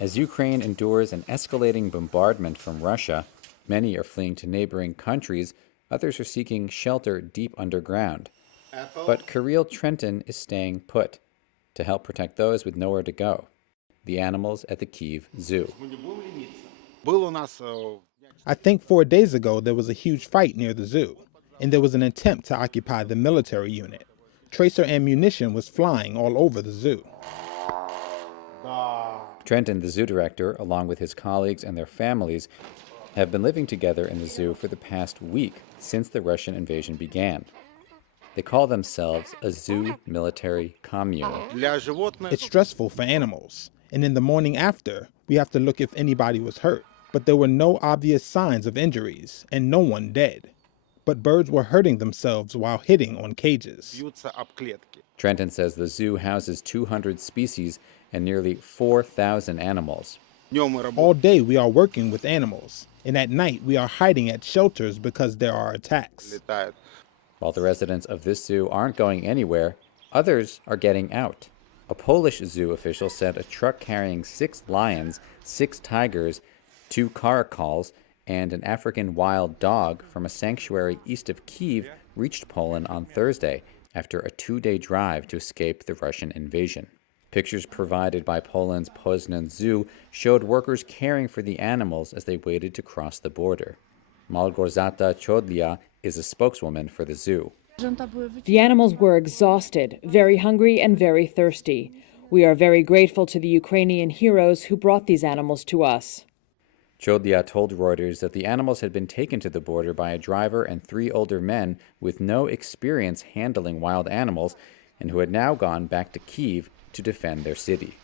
As Ukraine endures an escalating bombardment from Russia, many are fleeing to neighboring countries, others are seeking shelter deep underground. But Kirill Trenton is staying put to help protect those with nowhere to go, the animals at the Kyiv Zoo. I think 4 days ago there was a huge fight near the zoo, and there was an attempt to occupy the military unit. Tracer ammunition was flying all over the zoo. Trenton, the zoo director, along with his colleagues and their families, have been living together in the zoo for the past week since the Russian invasion began. They call themselves a zoo military commune. It's stressful for animals, and in the morning after, we have to look if anybody was hurt. But there were no obvious signs of injuries, and no one dead. But birds were hurting themselves while hitting on cages. Trenton says the zoo houses 200 species and nearly 4,000 animals. All day we are working with animals, and at night we are hiding at shelters because there are attacks. While the residents of this zoo aren't going anywhere, others are getting out. A Polish zoo official said a truck carrying 6 lions, 6 tigers, 2 caracals, and an African wild dog from a sanctuary east of Kyiv reached Poland on Thursday after a 2-day drive to escape the Russian invasion. Pictures provided by Poland's Poznan Zoo showed workers caring for the animals as they waited to cross the border. Malgorzata Chodlia is a spokeswoman for the zoo. The animals were exhausted, very hungry, and very thirsty. We are very grateful to the Ukrainian heroes who brought these animals to us. Chodlia told Reuters that the animals had been taken to the border by a driver and 3 older men with no experience handling wild animals and who had now gone back to Kyiv to defend their city.